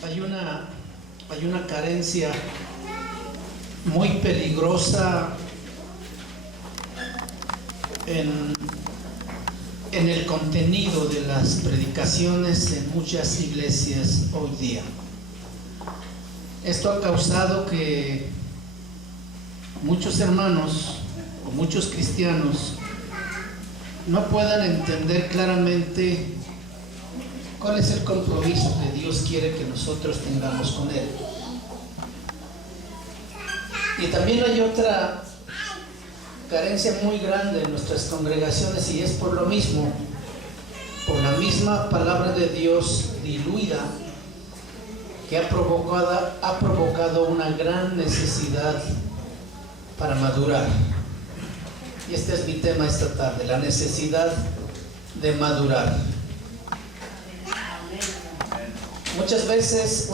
Hay una carencia muy peligrosa en el contenido de las predicaciones en muchas iglesias hoy día. Esto ha causado que muchos hermanos o muchos cristianos no puedan entender claramente cuál es el compromiso que Dios quiere que nosotros tengamos con Él. Y también hay otra carencia muy grande en nuestras congregaciones, y es por lo mismo, por la misma palabra de Dios diluida, que ha provocado una gran necesidad para madurar. Y este es mi tema esta tarde, la necesidad de madurar. Muchas veces,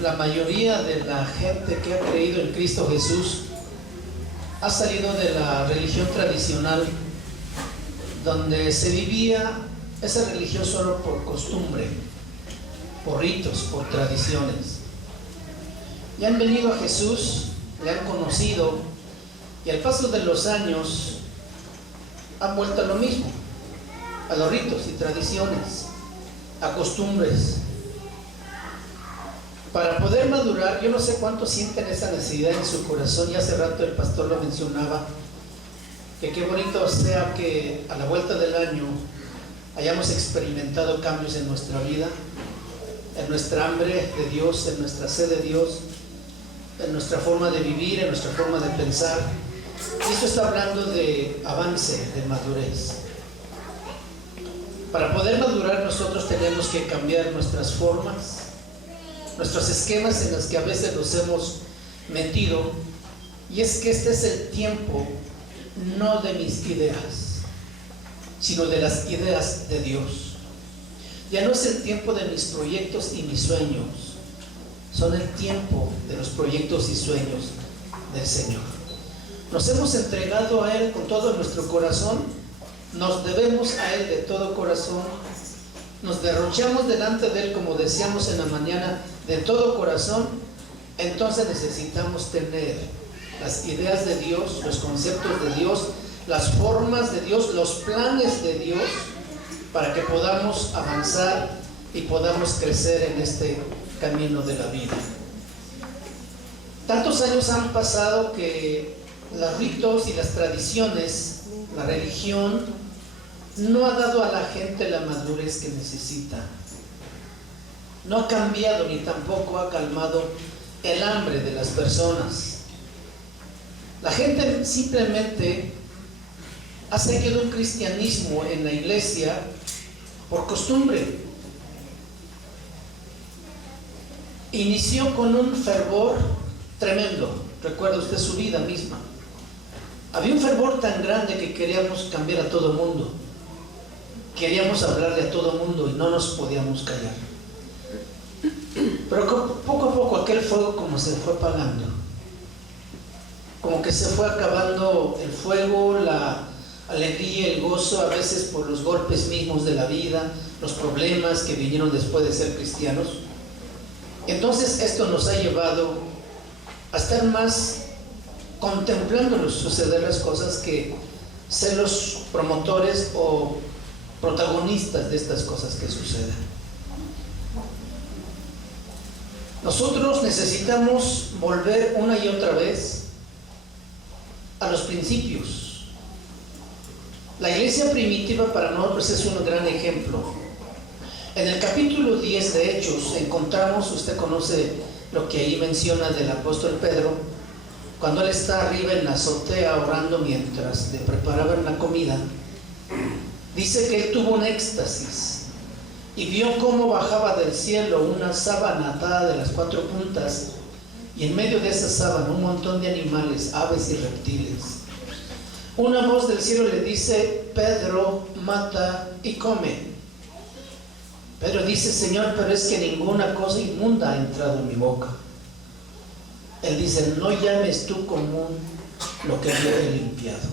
la mayoría de la gente que ha creído en Cristo Jesús ha salido de la religión tradicional, donde se vivía esa religión solo por costumbre, por ritos, por tradiciones. Y han venido a Jesús, le han conocido, y al paso de los años han vuelto a lo mismo, a los ritos y tradiciones, a costumbres. Para poder madurar, yo no sé cuántos sienten esa necesidad en su corazón, y hace rato el pastor lo mencionaba, que qué bonito sea que a la vuelta del año hayamos experimentado cambios en nuestra vida, en nuestra hambre de Dios, en nuestra sed de Dios, en nuestra forma de vivir, en nuestra forma de pensar. Y esto está hablando de avance, de madurez. Para poder madurar nosotros tenemos que cambiar nuestras formas, nuestros esquemas en los que a veces los hemos metido. Y es que este es el tiempo no de mis ideas, sino de las ideas de Dios. Ya no es el tiempo de mis proyectos y mis sueños, son el tiempo de los proyectos y sueños del Señor. Nos hemos entregado a Él con todo nuestro corazón, nos debemos a Él de todo corazón, nos derrochamos delante de Él, como decíamos en la mañana, de todo corazón. Entonces necesitamos tener las ideas de Dios, los conceptos de Dios, las formas de Dios, los planes de Dios, para que podamos avanzar y podamos crecer en este camino de la vida. Tantos años han pasado que los ritos y las tradiciones, la religión, no ha dado a la gente la madurez que necesita. No ha cambiado ni tampoco ha calmado el hambre de las personas. La gente simplemente ha seguido un cristianismo en la iglesia por costumbre. Inició con un fervor tremendo. Recuerda usted su vida misma. Había un fervor tan grande que queríamos cambiar a todo mundo. Queríamos hablarle a todo mundo y no nos podíamos callar. Pero poco a poco aquel fuego como se fue apagando. Como que se fue acabando el fuego, la alegría, el gozo, a veces por los golpes mismos de la vida, los problemas que vinieron después de ser cristianos. Entonces esto nos ha llevado a estar más contemplando suceder las cosas que ser los promotores o protagonistas de estas cosas que suceden. Nosotros necesitamos volver una y otra vez a los principios. La iglesia primitiva para nosotros es un gran ejemplo. En el capítulo 10 de Hechos encontramos, usted conoce lo que ahí menciona del apóstol Pedro, cuando él está arriba en la azotea orando mientras le preparaban la comida. Dice que él tuvo un éxtasis y vio cómo bajaba del cielo una sábana atada de las 4 puntas, y en medio de esa sábana un montón de animales, aves y reptiles. Una voz del cielo le dice: Pedro, mata y come. Pedro dice: Señor, pero es que ninguna cosa inmunda ha entrado en mi boca. Él dice: no llames tú común lo que yo he limpiado.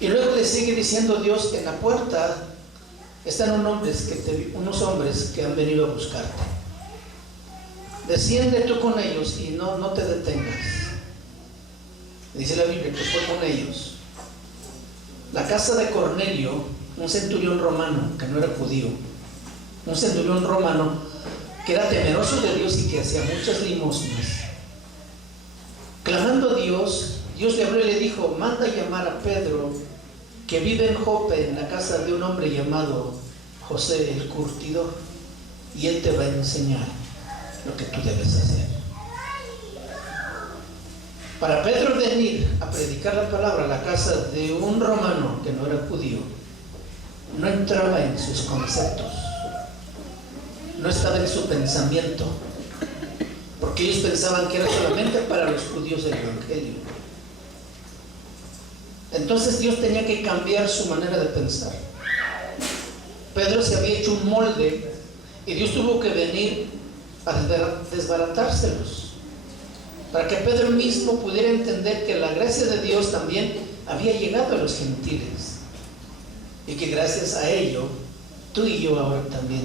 Y luego le sigue diciendo Dios: en la puerta están unos hombres que han venido a buscarte. Desciende tú con ellos y no te detengas. Dice la Biblia que fue con ellos. La casa de Cornelio, un centurión romano que no era judío, un centurión romano que era temeroso de Dios y que hacía muchas limosnas. Clamando a Dios, Dios le habló y le dijo: manda llamar a Pedro, que vive en Jope, en la casa de un hombre llamado José el curtidor, y él te va a enseñar lo que tú debes hacer. Para Pedro venir a predicar la palabra a la casa de un romano que no era judío, no entraba en sus conceptos, no estaba en su pensamiento, porque ellos pensaban que era solamente para los judíos el evangelio. Entonces Dios tenía que cambiar su manera de pensar. Pedro se había hecho un molde y Dios tuvo que venir a desbaratárselos, para que Pedro mismo pudiera entender que la gracia de Dios también había llegado a los gentiles y que gracias a ello tú y yo ahora también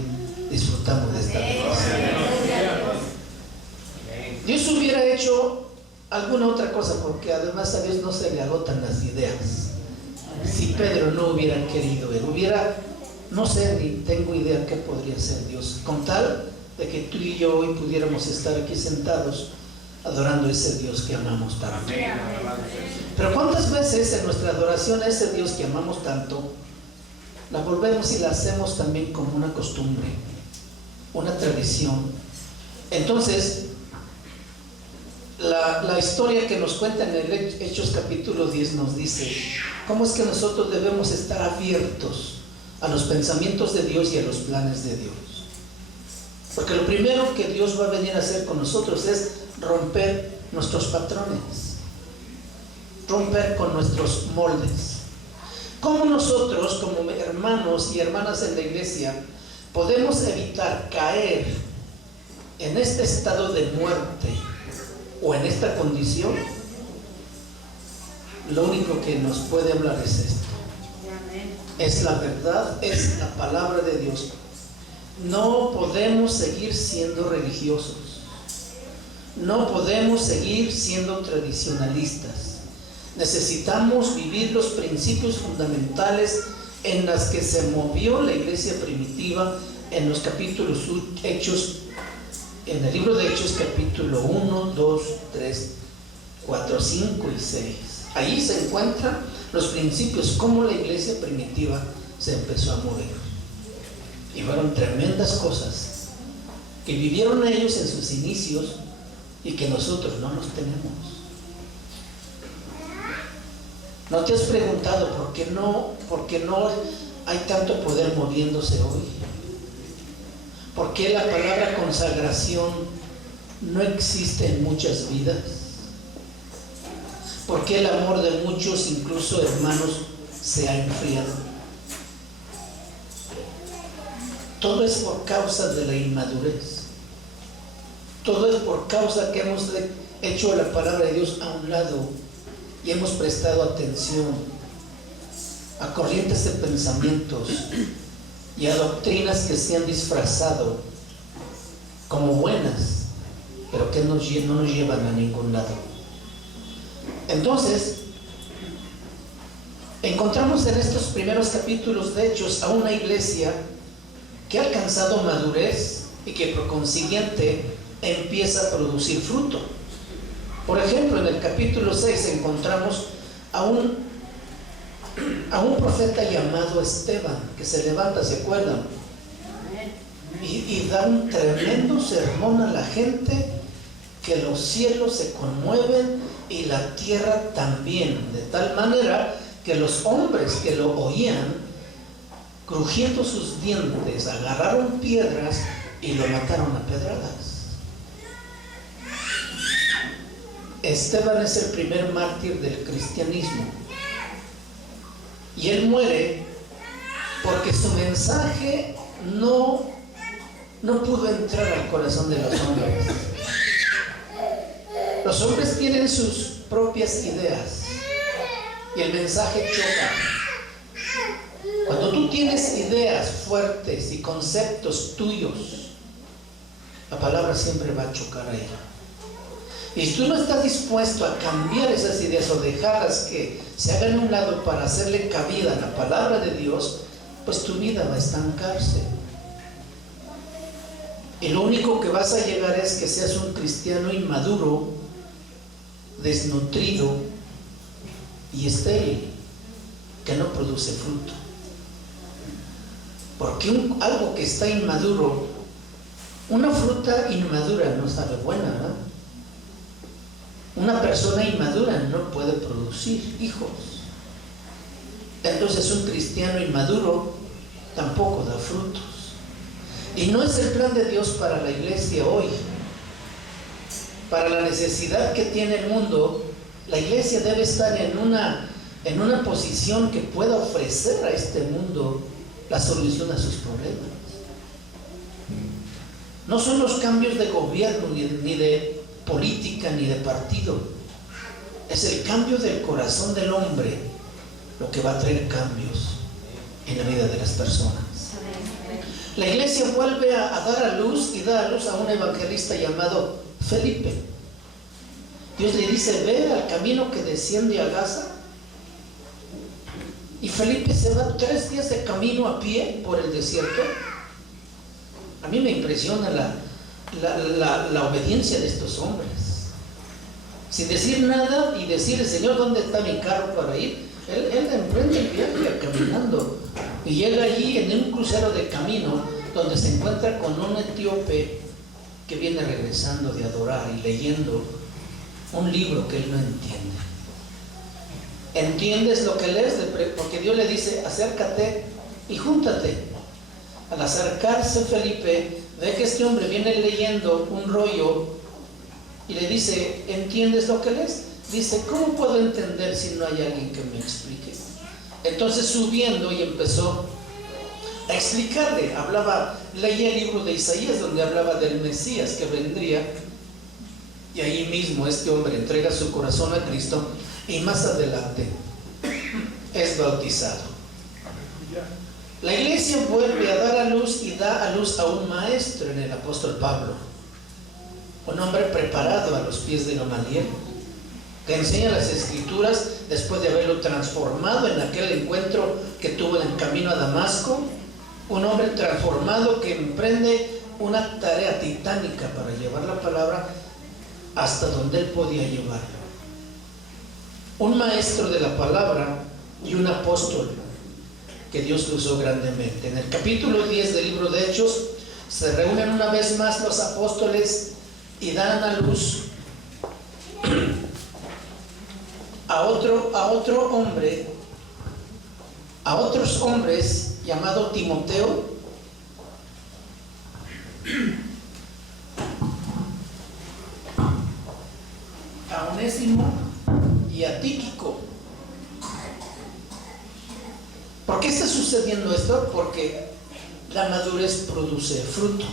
disfrutamos de esta gracia. Dios hubiera hecho alguna otra cosa, porque además a Dios no se le agotan las ideas. Si Pedro no hubiera querido, él hubiera, no sé, ni tengo idea qué podría ser Dios, con tal de que tú y yo hoy pudiéramos estar aquí sentados adorando a ese Dios que amamos tanto. Pero ¿cuántas veces en nuestra adoración a ese Dios que amamos tanto la volvemos y la hacemos también como una costumbre, una tradición? Entonces, la historia que nos cuenta en el Hechos capítulo 10 nos dice cómo es que nosotros debemos estar abiertos a los pensamientos de Dios y a los planes de Dios. Porque lo primero que Dios va a venir a hacer con nosotros es romper nuestros patrones, romper con nuestros moldes. ¿Cómo nosotros, como hermanos y hermanas en la iglesia, podemos evitar caer en este estado de muerte o en esta condición? Lo único que nos puede hablar es esto. Es la verdad, es la palabra de Dios. No podemos seguir siendo religiosos. No podemos seguir siendo tradicionalistas. Necesitamos vivir los principios fundamentales en los que se movió la iglesia primitiva en los capítulos Hechos, en el libro de Hechos capítulo 1, 2, 3, 4, 5 y 6. Ahí se encuentran los principios, cómo la iglesia primitiva se empezó a mover. Y fueron tremendas cosas que vivieron ellos en sus inicios y que nosotros no los tenemos. ¿No te has preguntado por qué no hay tanto poder moviéndose hoy? ¿Por qué la palabra consagración no existe en muchas vidas? ¿Por qué el amor de muchos, incluso hermanos, se ha enfriado? Todo es por causa de la inmadurez. Todo es por causa que hemos hecho la palabra de Dios a un lado y hemos prestado atención a corrientes de pensamientos y a doctrinas que se han disfrazado como buenas, pero que no nos llevan a ningún lado. Entonces, encontramos en estos primeros capítulos de Hechos a una iglesia que ha alcanzado madurez y que por consiguiente empieza a producir fruto. Por ejemplo, en el capítulo 6 encontramos a un profeta llamado Esteban, que se levanta, ¿se acuerdan? Y da un tremendo sermón a la gente, que los cielos se conmueven y la tierra también, de tal manera que los hombres que lo oían, crujiendo sus dientes, agarraron piedras y lo mataron a pedradas. Esteban es el primer mártir del cristianismo y él muere porque su mensaje no pudo entrar al corazón de los hombres. Los hombres tienen sus propias ideas y el mensaje choca. Cuando tú tienes ideas fuertes y conceptos tuyos, la palabra siempre va a chocar a ella. Y si tú no estás dispuesto a cambiar esas ideas o dejarlas que se hagan a un lado para hacerle cabida a la palabra de Dios, pues tu vida va a estancarse. Y lo único que vas a llegar es que seas un cristiano inmaduro, desnutrido y estéril, que no produce fruto. Porque algo que está inmaduro, una fruta inmadura no sabe buena, ¿verdad? Una persona inmadura no puede producir hijos. Entonces un cristiano inmaduro tampoco da frutos. Y no es el plan de Dios para la iglesia hoy. Para la necesidad que tiene el mundo, la iglesia debe estar en una posición que pueda ofrecer a este mundo la solución a sus problemas. No son los cambios de gobierno, ni de política, ni de partido. Es el cambio del corazón del hombre lo que va a traer cambios en la vida de las personas. La iglesia vuelve a dar a luz y da a luz a un evangelista llamado Felipe. Dios le dice: ve al camino que desciende a Gaza. Y Felipe se va 3 días de camino a pie por el desierto. A mí me impresiona la obediencia de estos hombres. Sin decir nada y decirle: Señor, ¿dónde está mi carro para ir? Él emprende el viaje caminando y llega allí en un crucero de camino donde se encuentra con un etíope que viene regresando de adorar y leyendo un libro que él no entiende. ¿Entiendes lo que lees? Porque Dios le dice: acércate y júntate. Al acercarse Felipe ve que este hombre viene leyendo un rollo y le dice: ¿entiendes lo que lees? Dice: ¿cómo puedo entender si no hay alguien que me explique? Entonces, subiendo, y empezó a explicarle. Leía el libro de Isaías, donde hablaba del Mesías que vendría, y ahí mismo este hombre entrega su corazón a Cristo y más adelante es bautizado. La iglesia vuelve a dar a luz y da a luz a un maestro en el apóstol Pablo, un hombre preparado a los pies de Gamaliel, que enseña las escrituras después de haberlo transformado en aquel encuentro que tuvo en el camino a Damasco. Un hombre transformado que emprende una tarea titánica para llevar la palabra hasta donde él podía llevarlo. Un maestro de la palabra y un apóstol que Dios lo usó grandemente. En el capítulo 10 del libro de Hechos se reúnen una vez más los apóstoles y dan a luz a otros hombres llamado Timoteo, a Onésimo y a Tíquico. ¿Por qué está sucediendo esto? Porque la madurez produce fruto.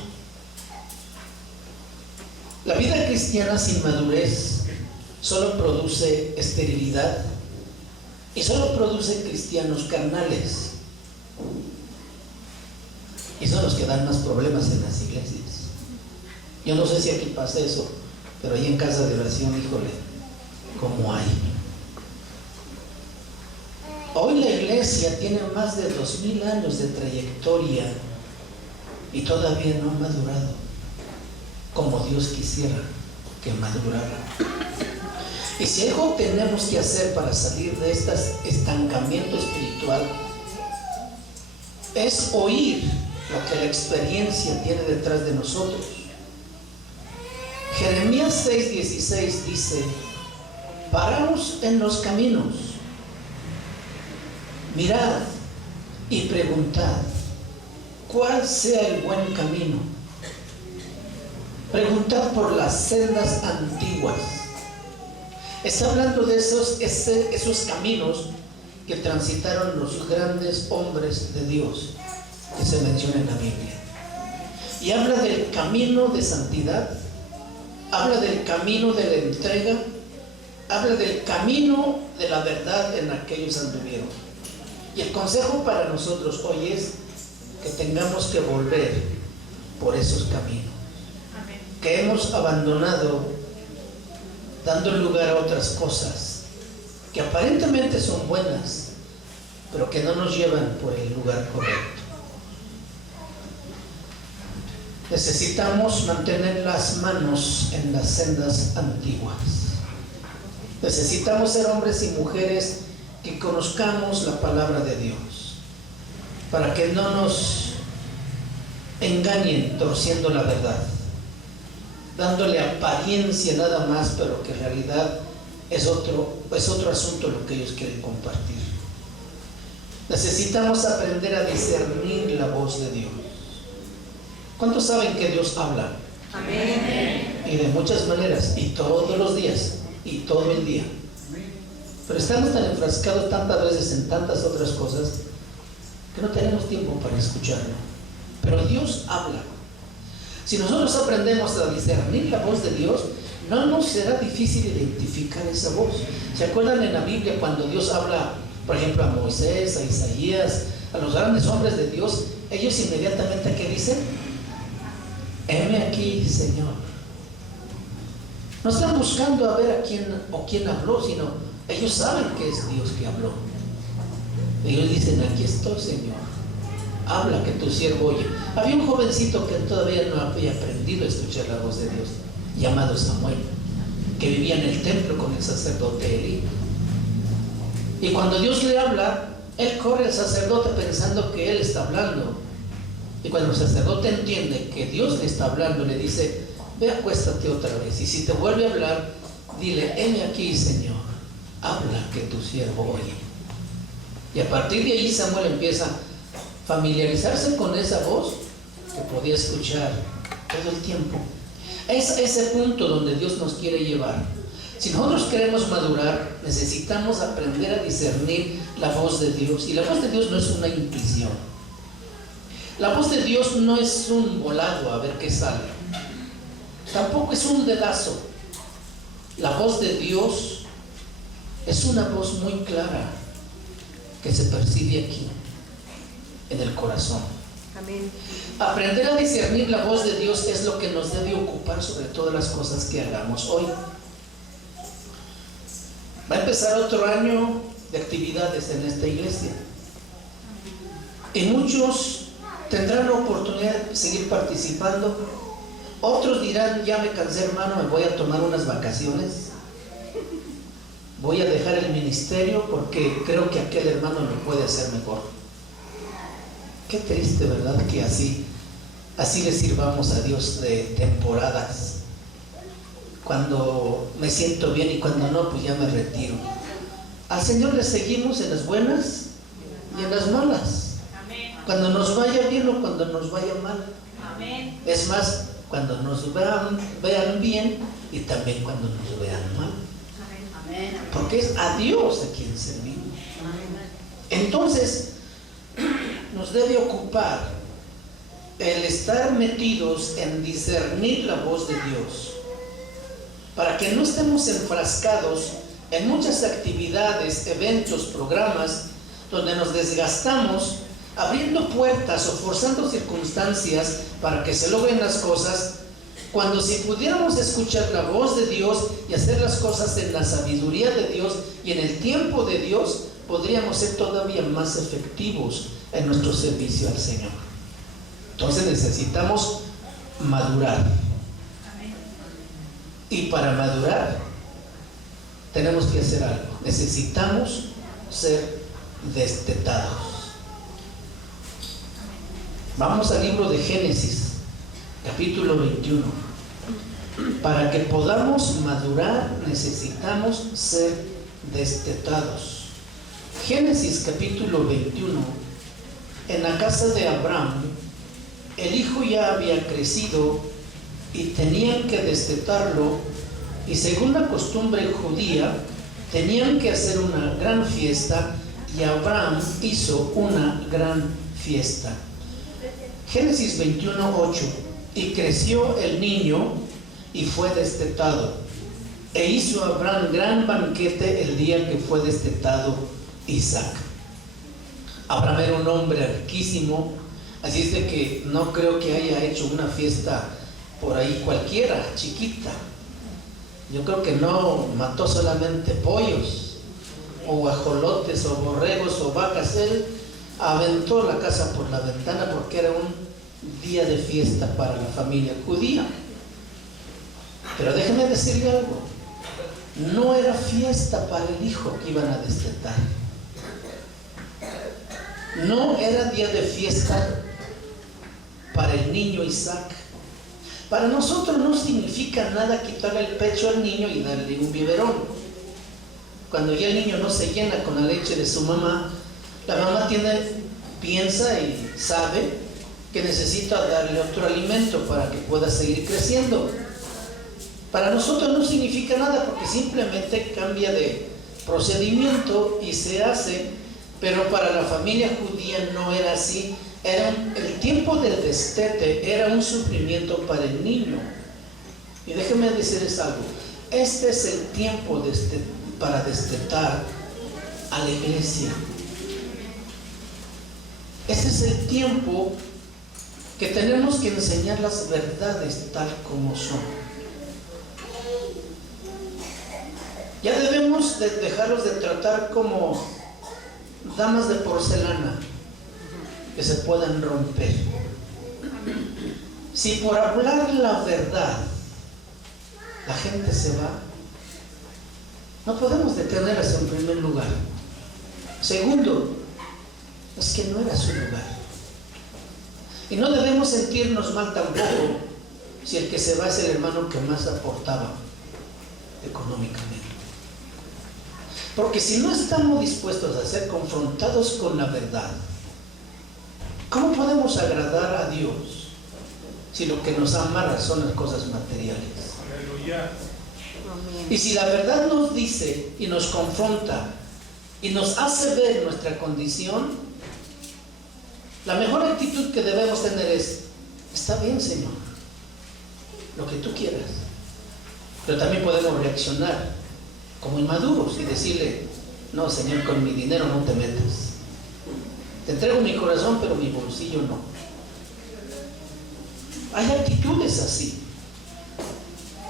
La vida cristiana sin madurez solo produce esterilidad y solo produce cristianos carnales, y son los que dan más problemas en las iglesias. Yo no sé si aquí pasa eso, pero ahí en casa de oración, híjole, ¿cómo hay? Hoy la iglesia tiene más de 2000 años de trayectoria y todavía no ha madurado como Dios quisiera que madurara. Y si algo tenemos que hacer para salir de este estancamiento espiritual, es oír lo que la experiencia tiene detrás de nosotros. Jeremías 6:16 dice: paraos en los caminos, mirad y preguntad cuál sea el buen camino. Preguntad por las sendas antiguas. Está hablando de esos caminos que transitaron los grandes hombres de Dios que se menciona en la Biblia. Y habla del camino de santidad, habla del camino de la entrega, habla del camino de la verdad en aquellos anduvieron. Y el consejo para nosotros hoy es que tengamos que volver por esos caminos que hemos abandonado, dando lugar a otras cosas que aparentemente son buenas, pero que no nos llevan por el lugar correcto. Necesitamos mantener las manos en las sendas antiguas. Necesitamos ser hombres y mujeres que conozcamos la palabra de Dios, para que no nos engañen torciendo la verdad, dándole apariencia nada más, pero que en realidad es otro asunto lo que ellos quieren compartir. Necesitamos aprender a discernir la voz de Dios. ¿Cuántos saben que Dios habla? Amén. Y de muchas maneras, y todos los días, y todo el día. Pero estamos tan enfrascados tantas veces en tantas otras cosas que no tenemos tiempo para escucharlo. Pero Dios habla. Si nosotros aprendemos a discernir la voz de Dios, no nos será difícil identificar esa voz. ¿Se acuerdan en la Biblia cuando Dios habla, por ejemplo, a Moisés, a Isaías, a los grandes hombres de Dios? Ellos inmediatamente, ¿qué dicen? Heme aquí, Señor. No están buscando a ver a quién habló, sino ellos saben que es Dios que habló. Ellos dicen, aquí estoy, Señor. Habla, que tu siervo oye. Había un jovencito que todavía no había aprendido a escuchar la voz de Dios, llamado Samuel, que vivía en el templo con el sacerdote Elí. Y cuando Dios le habla, él corre al sacerdote pensando que él está hablando. Y cuando el sacerdote entiende que Dios le está hablando, le dice, ve, acuéstate otra vez. Y si te vuelve a hablar, dile, heme aquí, Señor. Habla, que tu siervo oye. Y a partir de ahí Samuel empieza a familiarizarse con esa voz que podía escuchar todo el tiempo. Es ese punto donde Dios nos quiere llevar. Si nosotros queremos madurar, necesitamos aprender a discernir la voz de Dios. Y la voz de Dios no es una intuición. La voz de Dios no es un volado a ver qué sale. Tampoco es un dedazo. La voz de Dios es una voz muy clara que se percibe aquí, en el corazón. Amén. Aprender a discernir la voz de Dios es lo que nos debe ocupar sobre todas las cosas que hagamos hoy. Va a empezar otro año de actividades en esta iglesia. Y muchos tendrán la oportunidad de seguir participando. Otros dirán, ya me cansé, hermano, me voy a tomar unas vacaciones. Voy a dejar el ministerio porque creo que aquel hermano lo puede hacer mejor. Qué triste, ¿verdad? Que así le sirvamos a Dios de temporadas. Cuando me siento bien y cuando no, pues ya me retiro. Al Señor le seguimos en las buenas y en las malas. Cuando nos vaya bien o cuando nos vaya mal. Es más, cuando nos vean bien y también cuando nos vean mal. Porque es a Dios a quien servimos. Entonces, nos debe ocupar el estar metidos en discernir la voz de Dios, para que no estemos enfrascados en muchas actividades, eventos, programas, donde nos desgastamos abriendo puertas o forzando circunstancias para que se logren las cosas, cuando si pudiéramos escuchar la voz de Dios y hacer las cosas en la sabiduría de Dios y en el tiempo de Dios, podríamos ser todavía más efectivos en nuestro servicio al Señor. Entonces necesitamos madurar. Y para madurar tenemos que hacer algo. Necesitamos ser destetados. Vamos al libro de Génesis, capítulo 21. Para que podamos madurar necesitamos ser destetados. Génesis capítulo 21. En la casa de Abraham, el hijo ya había crecido y tenían que destetarlo, y según la costumbre judía tenían que hacer una gran fiesta, y Abraham hizo una gran fiesta. Génesis 21:8. Y creció el niño y fue destetado, e hizo Abraham gran banquete el día que fue destetado Isaac. Abraham era un hombre riquísimo, así es de que no creo que haya hecho una fiesta por ahí cualquiera, chiquita. Yo creo que no mató solamente pollos, o guajolotes, o borregos, o vacas. Él aventó la casa por la ventana porque era un día de fiesta para la familia judía. Pero déjeme decirle algo, no era fiesta para el hijo que iban a destetar. No era día de fiesta para el niño Isaac. Para nosotros no significa nada quitarle el pecho al niño y darle un biberón. Cuando ya el niño no se llena con la leche de su mamá, la mamá piensa y sabe que necesita darle otro alimento para que pueda seguir creciendo. Para nosotros no significa nada porque simplemente cambia de procedimiento y se hace, pero para la familia judía no era así. El tiempo del destete era un sufrimiento para el niño. Y déjenme decirles algo, este es el tiempo para destetar a la iglesia. Este es el tiempo que tenemos que enseñar las verdades tal como son. Ya debemos de dejarlos de tratar como damas de porcelana que se puedan romper. Si por hablar la verdad la gente se va, no podemos detenerlas en primer lugar. Segundo, es que no era su lugar. Y no debemos sentirnos mal tampoco si el que se va es el hermano que más aportaba económicamente. Porque si no estamos dispuestos a ser confrontados con la verdad, ¿cómo podemos agradar a Dios si lo que nos amarra son las cosas materiales? Aleluya. Y si la verdad nos dice y nos confronta y nos hace ver nuestra condición, la mejor actitud que debemos tener es: está bien, Señor, lo que tú quieras. Pero también podemos reaccionar como inmaduros y decirle: no, Señor, con mi dinero no te metas. Te entrego mi corazón, pero mi bolsillo no. Hay actitudes así.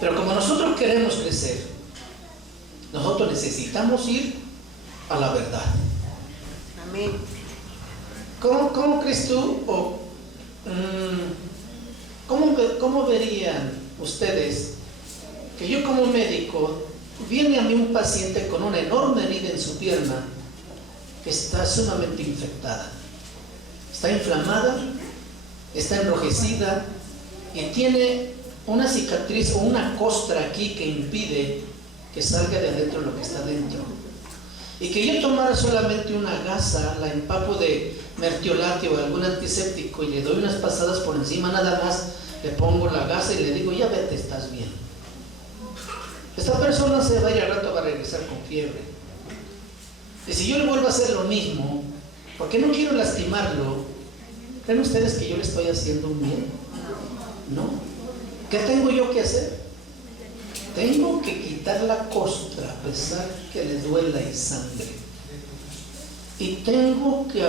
Pero como nosotros queremos crecer, nosotros necesitamos ir a la verdad. Amén. ¿Cómo crees tú o cómo verían ustedes que yo como médico viene a mí un paciente con una enorme herida en su pierna que está sumamente infectada, está inflamada, está enrojecida y tiene una cicatriz o una costra aquí que impide que salga de adentro lo que está dentro? Y que yo tomara solamente una gasa, la empapo de mertiolate o algún antiséptico y le doy unas pasadas por encima nada más, le pongo la gasa y le digo: ya vete, estás bien. Esta persona se va a ir al rato, va a regresar con fiebre. Y si yo le vuelvo a hacer lo mismo, porque no quiero lastimarlo, ¿creen ustedes que yo le estoy haciendo un bien? No. ¿Qué tengo yo que hacer? Tengo que quitar la costra a pesar que le duela y sangre. Y tengo que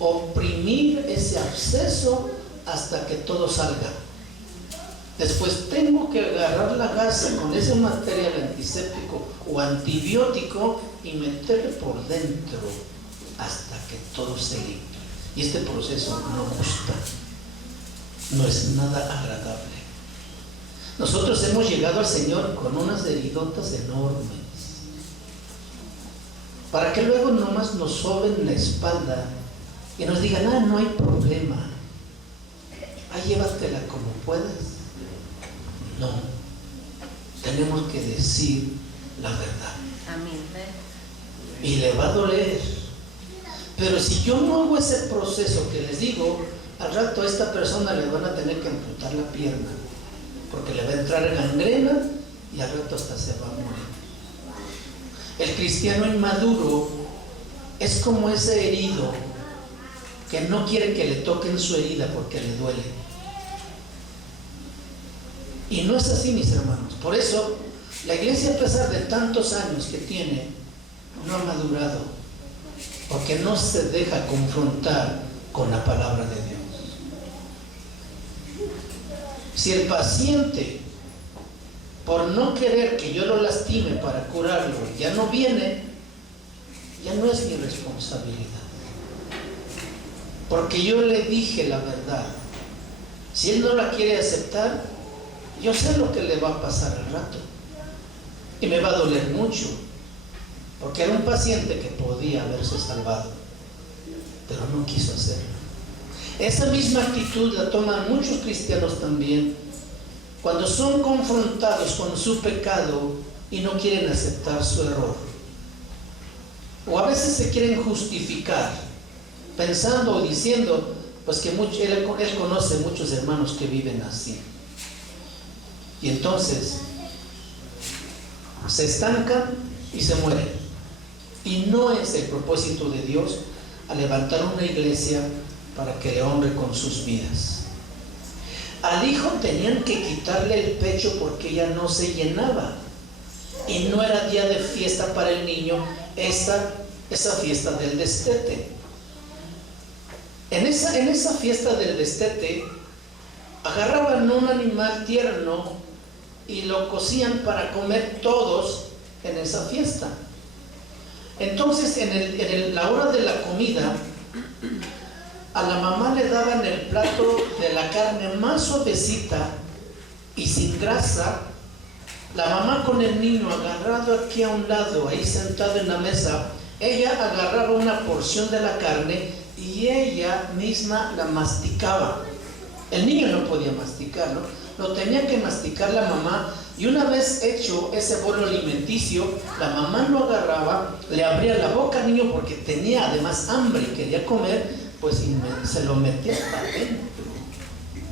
oprimir ese absceso hasta que todo salga. Después tengo que agarrar la gasa con ese material antiséptico o antibiótico y meterle por dentro hasta que todo se limpie. Y este proceso no gusta, no es nada agradable. Nosotros hemos llegado al Señor con unas heridotas enormes, para que luego nomás nos soben la espalda y nos digan: ah, no hay problema, llévatela como puedas. No, tenemos que decir la verdad. Amén. Y le va a doler. Pero si yo no hago ese proceso que les digo, al rato a esta persona le van a tener que amputar la pierna, porque le va a entrar gangrena y al rato hasta se va a morir. El cristiano inmaduro es como ese herido que no quiere que le toquen su herida porque le duele. Y no es así, mis hermanos. Por eso la iglesia, a pesar de tantos años que tiene, no ha madurado. porque no se deja confrontar con la palabra de Dios. Si el paciente, por no querer que yo lo lastime para curarlo, ya no viene, ya no es mi responsabilidad, porque yo le dije la verdad. Si él no la quiere aceptar, yo sé lo que le va a pasar al rato y me va a doler mucho, porque era un paciente que podía haberse salvado, pero no quiso hacerlo. Esa misma actitud la toman muchos cristianos también cuando son confrontados con su pecado y no quieren aceptar su error, o a veces se quieren justificar pensando o diciendo pues que él conoce muchos hermanos que viven así, y entonces se estancan y se mueren. Y no es el propósito de Dios a levantar una iglesia para que le honre con sus vidas. Al hijo tenían que quitarle el pecho porque ya no se llenaba, y no era día de fiesta para el niño esa fiesta del destete. En esa fiesta del destete agarraban un animal tierno y lo cocían para comer todos en esa fiesta. Entonces en la hora de la comida, a la mamá le daban el plato de la carne más suavecita y sin grasa. La mamá con el niño agarrado aquí a un lado, ahí sentado en la mesa, ella agarraba una porción de la carne y ella misma la masticaba. El niño no podía masticarlo, lo tenía que masticar la mamá, y una vez hecho ese bolo alimenticio, la mamá lo agarraba, le abría la boca al niño porque tenía además hambre y quería comer, pues se lo metía hasta adentro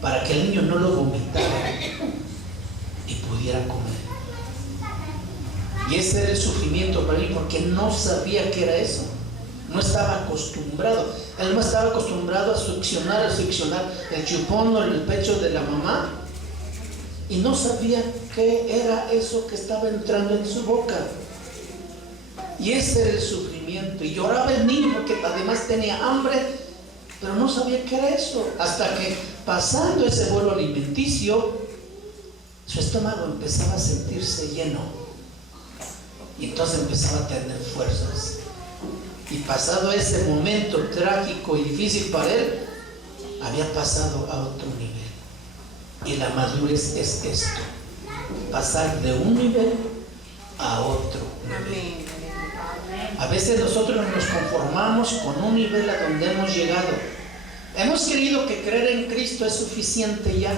para que el niño no lo vomitara y pudiera comer. Y ese era el sufrimiento para mí, porque no sabía qué era eso, no estaba acostumbrado. Él no estaba acostumbrado a succionar el chupón o el pecho de la mamá, y no sabía qué era eso que estaba entrando en su boca. Y ese era el sufrimiento, y lloraba el niño porque además tenía hambre, pero no sabía qué era eso, hasta que pasando ese bolo alimenticio, su estómago empezaba a sentirse lleno, y entonces empezaba a tener fuerzas. Y pasado ese momento trágico y difícil para él, había pasado a otro nivel. Y la madurez es esto: pasar de un nivel a otro nivel. A veces nosotros nos conformamos con un nivel a donde hemos llegado. Hemos creído que creer en Cristo es suficiente ya.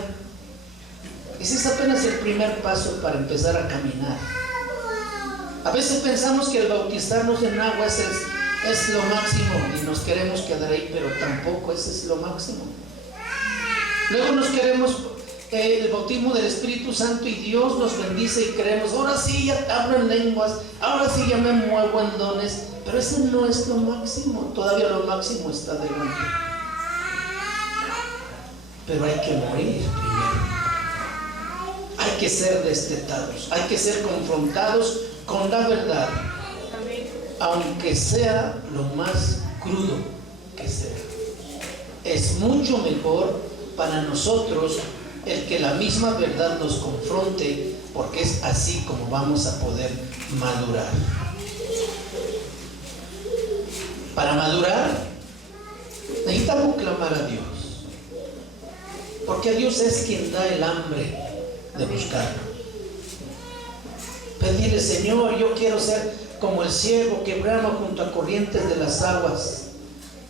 Ese es apenas el primer paso para empezar a caminar. A veces pensamos que el bautizarnos en agua es lo máximo y nos queremos quedar ahí, pero tampoco ese es lo máximo. Luego nos queremos el bautismo del Espíritu Santo y Dios nos bendice y creemos, ahora sí ya hablo en lenguas, ahora sí ya me muevo en dones, pero ese no es lo máximo. Todavía lo máximo está delante. Pero hay que morir primero. Hay que ser destetados, hay que ser confrontados con la verdad, aunque sea lo más crudo que sea. Es mucho mejor para nosotros el que la misma verdad nos confronte, porque es así como vamos a poder madurar. Para madurar necesitamos clamar a Dios, porque Dios es quien da el hambre de buscarlo. Pedirle: Señor, yo quiero ser como el ciervo que brama junto a corrientes de las aguas,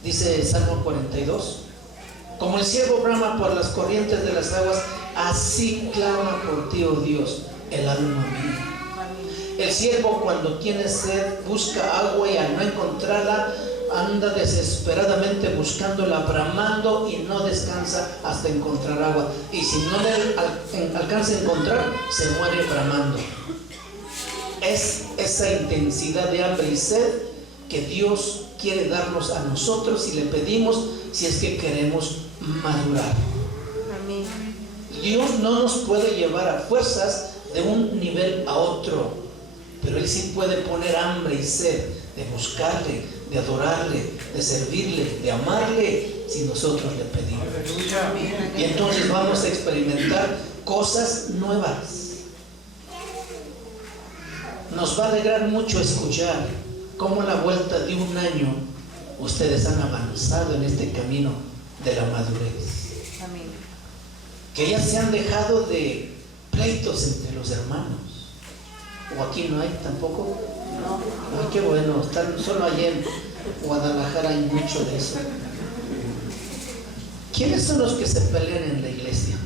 dice Salmo 42. Como el ciervo brama por las corrientes de las aguas, así clama por ti, oh Dios, el alma mía. El siervo, cuando tiene sed, busca agua, y al no encontrarla, anda desesperadamente buscándola, bramando, y no descansa hasta encontrar agua. Y si no le alcanza a encontrar, se muere bramando. Es esa intensidad de hambre y sed que Dios quiere darnos a nosotros si le pedimos, si es que queremos madurar. Amén. Dios no nos puede llevar a fuerzas de un nivel a otro, pero Él sí puede poner hambre y sed de buscarle, de adorarle, de servirle, de amarle, si nosotros le pedimos. Y entonces vamos a experimentar cosas nuevas. Nos va a alegrar mucho escuchar cómo a la vuelta de un año ustedes han avanzado en este camino de la madurez. Amén. Que ya se han dejado de pleitos entre los hermanos. ¿O aquí no hay tampoco? No. Ay, qué bueno, están solo allá en Guadalajara, hay mucho de eso. ¿Quiénes son los que se pelean en la iglesia?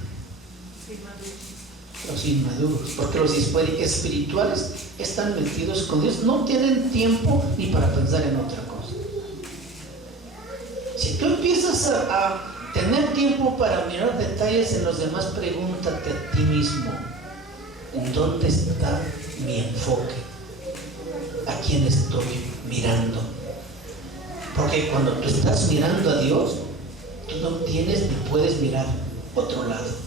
Los inmaduros, porque los espirituales están metidos con Dios, no tienen tiempo ni para pensar en otra cosa. Si tú empiezas a tener tiempo para mirar detalles en los demás, pregúntate a ti mismo, ¿en dónde está mi enfoque? ¿A quién estoy mirando? Porque cuando tú estás mirando a Dios, tú no tienes ni puedes mirar otro lado.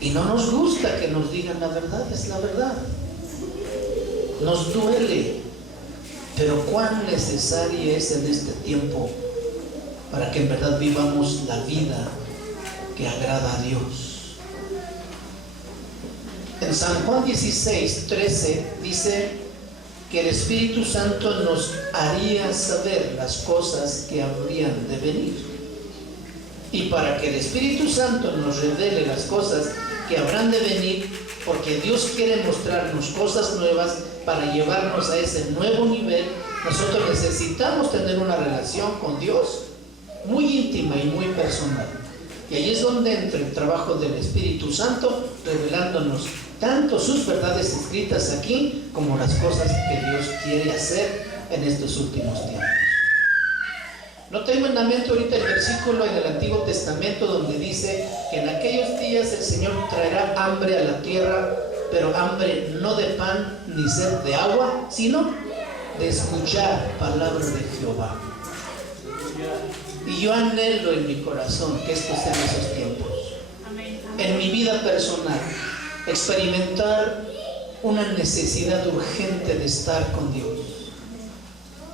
Y no nos gusta que nos digan la verdad, es la verdad. Nos duele. Pero cuán necesaria es en este tiempo para que en verdad vivamos la vida que agrada a Dios. En San Juan 16:13 dice que el Espíritu Santo nos haría saber las cosas que habrían de venir. Y para que el Espíritu Santo nos revele las cosas que habrán de venir, porque Dios quiere mostrarnos cosas nuevas para llevarnos a ese nuevo nivel, nosotros necesitamos tener una relación con Dios muy íntima y muy personal. Y ahí es donde entra el trabajo del Espíritu Santo, revelándonos tanto sus verdades escritas aquí, como las cosas que Dios quiere hacer en estos últimos tiempos. No tengo en la mente ahorita el versículo en el Antiguo Testamento donde dice que en aquellos días el Señor traerá hambre a la tierra, pero hambre no de pan ni sed de agua, sino de escuchar palabra de Jehová. Y yo anhelo en mi corazón que estos sean esos tiempos. En mi vida personal, experimentar una necesidad urgente de estar con Dios.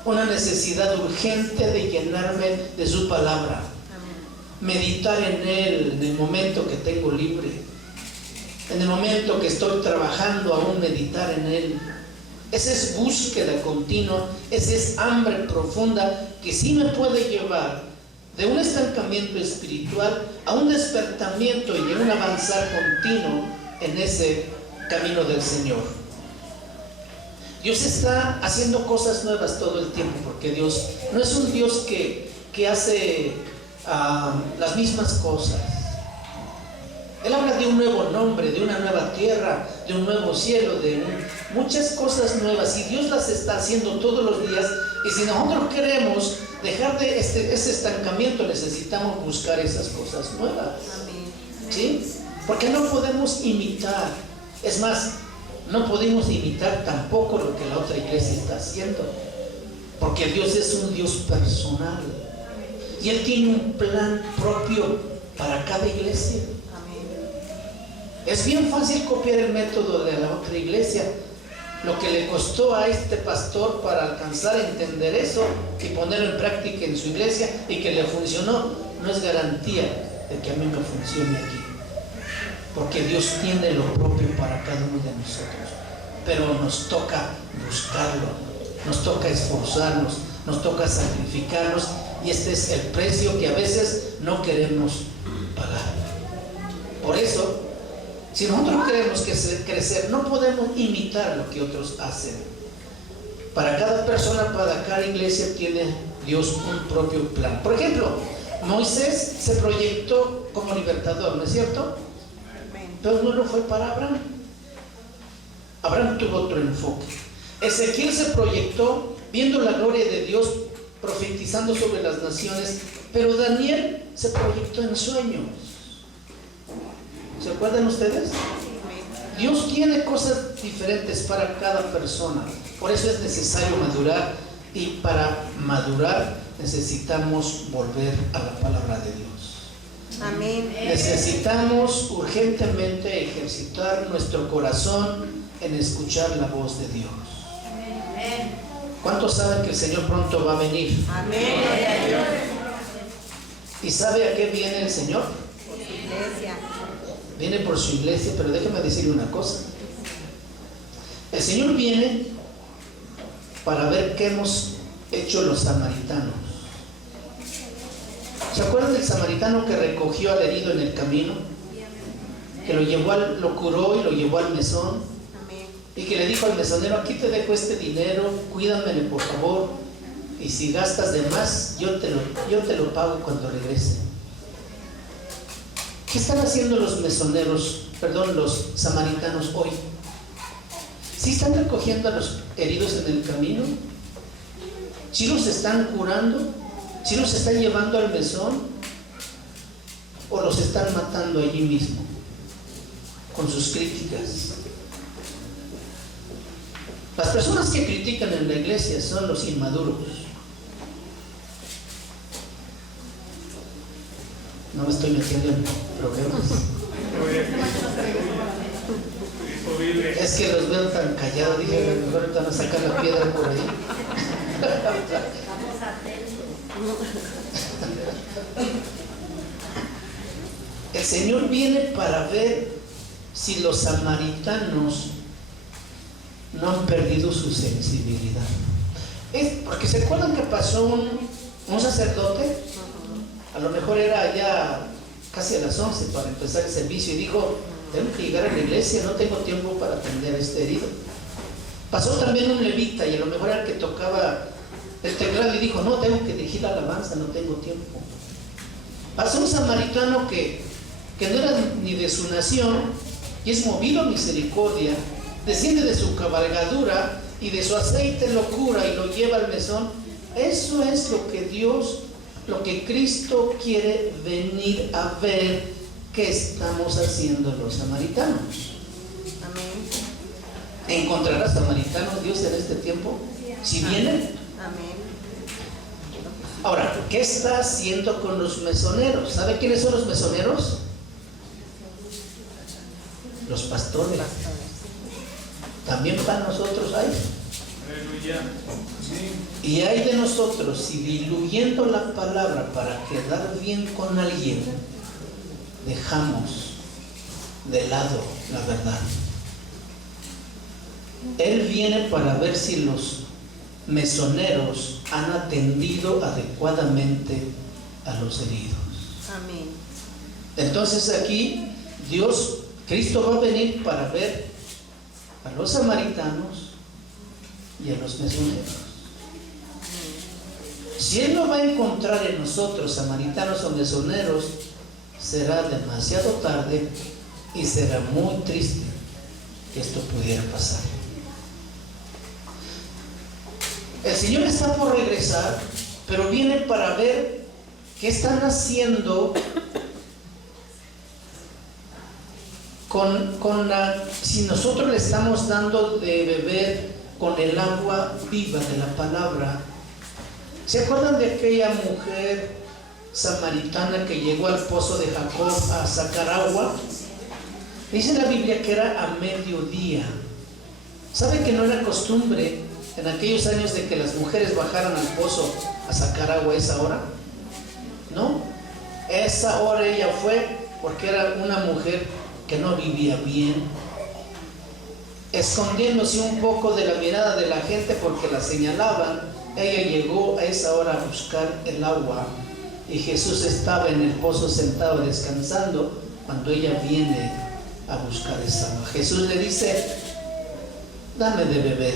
Una necesidad urgente de llenarme de su palabra. Meditar en Él en el momento que tengo libre. En el momento que estoy trabajando, aún meditar en Él. Esa es búsqueda continua, esa es hambre profunda que sí me puede llevar de un estancamiento espiritual a un despertamiento y a un avanzar continuo en ese camino del Señor. Dios está haciendo cosas nuevas todo el tiempo, porque Dios no es un Dios que hace las mismas cosas. Él habla de un nuevo nombre, de una nueva tierra, de un nuevo cielo, de muchas cosas nuevas, y Dios las está haciendo todos los días. Y si nosotros queremos dejar de ese estancamiento, necesitamos buscar esas cosas nuevas. ¿Sí? Porque no podemos imitar. Es más, no podemos imitar tampoco lo que la otra iglesia está haciendo, porque Dios es un Dios personal y Él tiene un plan propio para cada iglesia. Es bien fácil copiar el método de la otra iglesia. Lo que le costó a este pastor para alcanzar a entender eso y ponerlo en práctica en su iglesia y que le funcionó, no es garantía de que a mí me funcione aquí. Porque Dios tiene lo propio para cada uno de nosotros. Pero nos toca buscarlo, nos toca esforzarnos, nos toca sacrificarnos, y este es el precio que a veces no queremos pagar. Por eso, si nosotros queremos crecer, no podemos imitar lo que otros hacen. Para cada persona, para cada iglesia, tiene Dios un propio plan. Por ejemplo, Moisés se proyectó como libertador, ¿no es cierto? Pero no lo fue para Abraham. Abraham tuvo otro enfoque. Ezequiel se proyectó viendo la gloria de Dios, profetizando sobre las naciones, pero Daniel se proyectó en sueños. ¿Se acuerdan ustedes? Dios tiene cosas diferentes para cada persona. Por eso es necesario madurar, y para madurar necesitamos volver a la palabra de Dios. Amén. Necesitamos urgentemente ejercitar nuestro corazón en escuchar la voz de Dios. Amén. ¿Cuántos saben que el Señor pronto va a venir? Amén. ¿Y sabe a qué viene el Señor? Por su iglesia. Viene por su iglesia, pero déjeme decirle una cosa. El Señor viene para ver qué hemos hecho los samaritanos. ¿Se acuerdan del samaritano que recogió al herido en el camino? Que lo curó y lo llevó al mesón. Amén. Y que le dijo al mesonero: aquí te dejo este dinero, cuídamelo por favor, y si gastas de más, yo te lo pago cuando regrese. ¿Qué están haciendo los los samaritanos hoy? ¿Sí están recogiendo a los heridos en el camino? ¿Sí los están curando? ¿Sí los están llevando al mesón? ¿O los están matando allí mismo con sus críticas? Las personas que critican en la iglesia son los inmaduros. No me estoy metiendo en problemas. Es que los veo tan callados, dije, a lo mejor ahorita van a sacar la piedra por ahí. El Señor viene para ver si los samaritanos no han perdido su sensibilidad. Porque se acuerdan que pasó un sacerdote, a lo mejor era ya casi a las 11 para empezar el servicio, y dijo: tengo que llegar a la iglesia, no tengo tiempo para atender a este herido. Pasó también un levita, y a lo mejor era el que tocaba el teclado, y dijo: no, tengo que dirigir la alabanza, no tengo tiempo. Pasó un samaritano que no era ni de su nación, y es movido a misericordia, desciende de su cabalgadura y de su aceite lo cura y lo lleva al mesón. Eso es lo que Cristo quiere venir a ver que estamos haciendo los samaritanos. Amén. ¿Encontrará samaritanos Dios en este tiempo? Si vienen. Amén. Ahora, ¿qué está haciendo con los mesoneros? ¿Sabe quiénes son los mesoneros? Los pastores. También para nosotros hay. Aleluya. Y hay de nosotros, si diluyendo la palabra para quedar bien con alguien, dejamos de lado la verdad. Él viene para ver si los mesoneros han atendido adecuadamente a los heridos. Amén. Entonces aquí Cristo va a venir para ver a los samaritanos y a los mesoneros. Si Él no va a encontrar en nosotros samaritanos o mesoneros, será demasiado tarde y será muy triste que esto pudiera pasar. El Señor está por regresar, pero viene para ver qué están haciendo si nosotros le estamos dando de beber con el agua viva de la palabra. ¿Se acuerdan de aquella mujer samaritana que llegó al pozo de Jacob a sacar agua? Dice la Biblia que era a mediodía. ¿Sabe que no era costumbre en aquellos años de que las mujeres bajaran al pozo a sacar agua a esa hora? No, esa hora ella fue porque era una mujer que no vivía bien, escondiéndose un poco de la mirada de la gente porque la señalaban. Ella llegó a esa hora a buscar el agua, y Jesús estaba en el pozo sentado descansando cuando ella viene a buscar esa agua. Jesús le dice: dame de beber.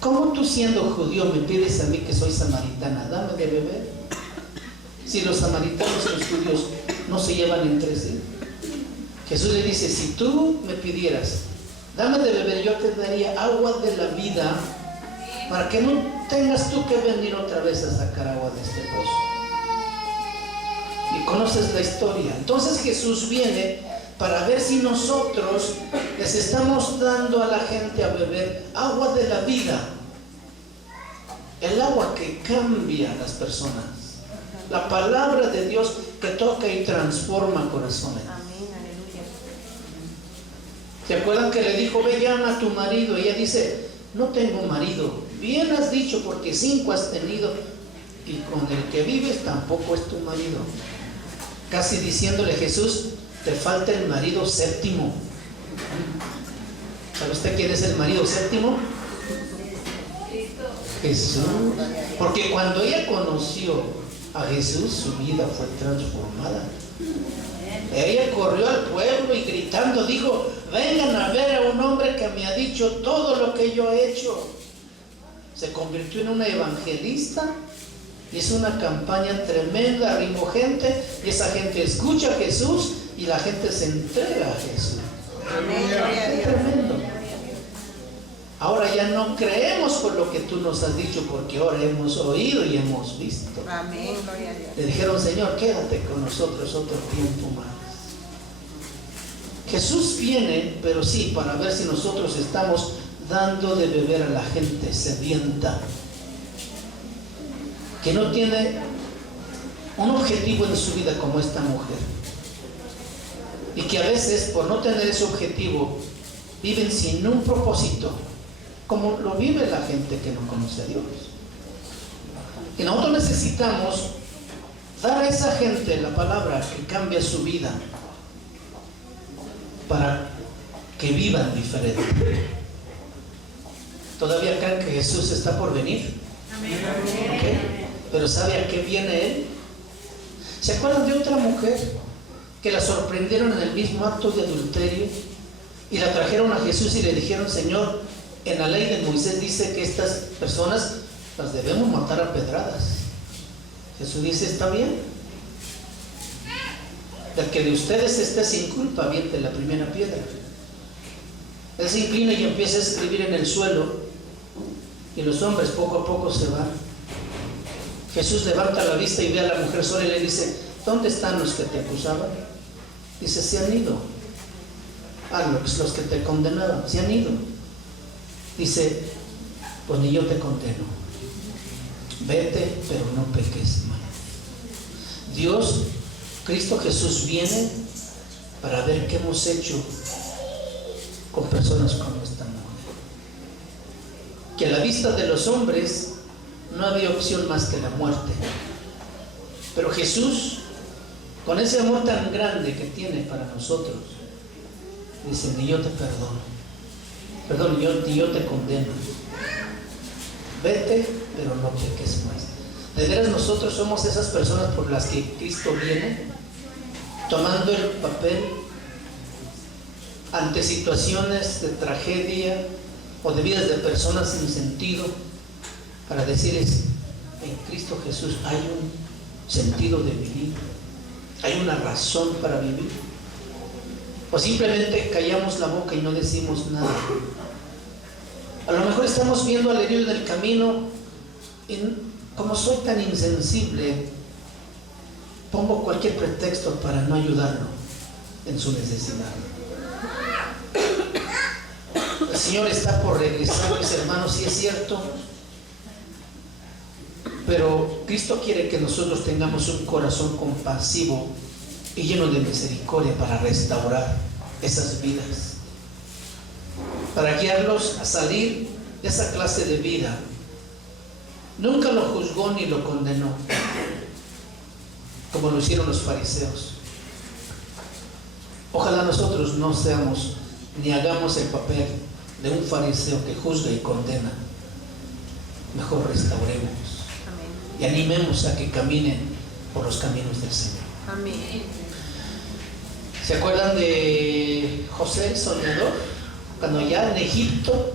¿Cómo tú, siendo judío, me pides a mí que soy samaritana? Dame de beber. Si los samaritanos y los judíos no se llevan entre sí. Jesús le dice: si tú me pidieras, dame de beber, yo te daría agua de la vida, para que no tengas tú que venir otra vez a sacar agua de este pozo. Y conoces la historia. Entonces Jesús viene para ver si nosotros les estamos dando a la gente a beber agua de la vida, el agua que cambia a las personas, la palabra de Dios que toca y transforma corazones. Amén. Aleluya. ¿Se acuerdan que le dijo: ve, llama a tu marido? Y ella dice: no tengo marido. Bien has dicho, porque 5 has tenido, y con el que vives tampoco es tu marido. Casi diciéndole Jesús, te falta el marido séptimo. ¿Sabe usted quién es el marido séptimo? Jesús. Porque cuando ella conoció a Jesús, su vida fue transformada. Ella corrió al pueblo y gritando dijo, vengan a ver a un hombre que me ha dicho todo lo que yo he hecho. Se convirtió en una evangelista, hizo una campaña tremenda, arrimó gente, y esa gente escucha a Jesús y la gente se entrega a Jesús. Es tremendo. Ahora ya no creemos por lo que tú nos has dicho, porque ahora hemos oído y hemos visto. Amén, gloria a Dios. Le dijeron, Señor, quédate con nosotros otro tiempo más. Jesús viene, pero sí, para ver si nosotros estamos dando de beber a la gente sedienta, que no tiene un objetivo en su vida como esta mujer, y que a veces, por no tener ese objetivo, viven sin un propósito, como lo vive la gente que no conoce a Dios. Y nosotros necesitamos dar a esa gente la palabra que cambia su vida, para que vivan diferente. ¿Todavía creen que Jesús está por venir? ¿Okay? Pero ¿sabe a qué viene Él? ¿Se acuerdan de otra mujer que la sorprendieron en el mismo acto de adulterio y la trajeron a Jesús y le dijeron, Señor, en la ley de Moisés dice que estas personas las debemos matar a pedradas? Jesús dice, está bien. El que de ustedes esté sin culpa, aviente la primera piedra. Él se inclina y empieza a escribir en el suelo, y los hombres poco a poco se van. Jesús levanta la vista y ve a la mujer sola y le dice, ¿dónde están los que te acusaban? Dice, se han ido. Los que te condenaban, se han ido. Dice, pues ni yo te condeno. Vete, pero no peques más. Dios, Cristo Jesús viene para ver qué hemos hecho con personas como esta mujer. Que a la vista de los hombres no había opción más que la muerte. Pero Jesús, con ese amor tan grande que tiene para nosotros, dice, ni yo te perdono, ni yo te condeno. Vete, pero no peques más. De veras nosotros somos esas personas por las que Cristo viene, tomando el papel ante situaciones de tragedia o de vidas de personas sin sentido, para decirles, en Cristo Jesús hay un sentido de vivir, hay una razón para vivir. O simplemente callamos la boca y no decimos nada. A lo mejor estamos viendo al herido en el camino y como soy tan insensible, pongo cualquier pretexto para no ayudarlo en su necesidad. El Señor está por regresar, mis hermanos, sí es cierto, pero Cristo quiere que nosotros tengamos un corazón compasivo y lleno de misericordia para restaurar esas vidas, para guiarlos a salir de esa clase de vida. Nunca lo juzgó ni lo condenó, como lo hicieron los fariseos. Ojalá nosotros no seamos ni hagamos el papel de un fariseo que juzga y condena. Mejor restauremos. Amén. Y animemos a que caminen por los caminos del Señor. Amén. ¿Se acuerdan de José el soñador? Cuando ya en Egipto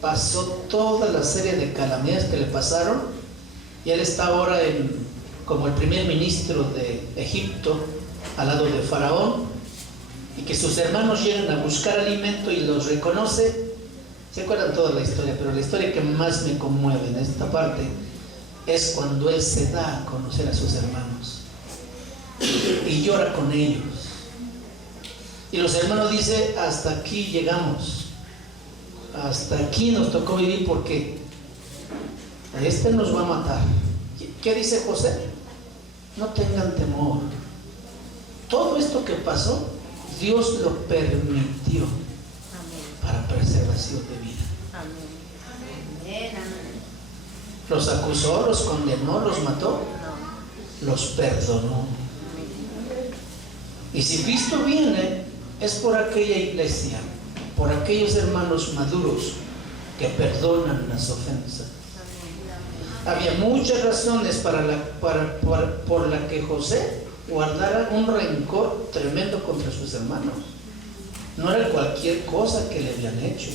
pasó toda la serie de calamidades que le pasaron, y él está ahora como el primer ministro de Egipto, al lado de Faraón, y que sus hermanos llegan a buscar alimento y los reconoce. ¿Se acuerdan toda la historia? Pero la historia que más me conmueve en esta parte es cuando él se da a conocer a sus hermanos y llora con ellos, y los hermanos dicen, hasta aquí llegamos, hasta aquí nos tocó vivir, porque este nos va a matar. ¿Qué dice José? No tengan temor, todo esto que pasó Dios lo permitió. Amén. Para preservación de vida. Amén. Los acusó, los condenó, los mató, los perdonó. Y si Cristo viene, es por aquella iglesia, por aquellos hermanos maduros que perdonan las ofensas. Había muchas razones por la que José guardara un rencor tremendo contra sus hermanos. No era cualquier cosa que le habían hecho.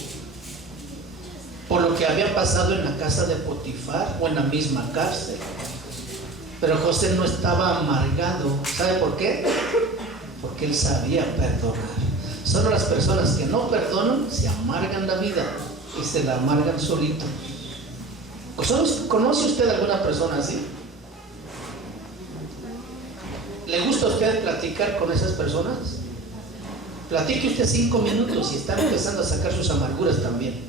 Por lo que había pasado en la casa de Potifar o en la misma cárcel. Pero José no estaba amargado. ¿Sabe por qué? Porque él sabía perdonar. Solo las personas que no perdonan se amargan la vida y se la amargan solitos. ¿Conoce usted alguna persona así? ¿Le gusta a usted platicar con esas personas? Platique usted 5 minutos y están empezando a sacar sus amarguras también.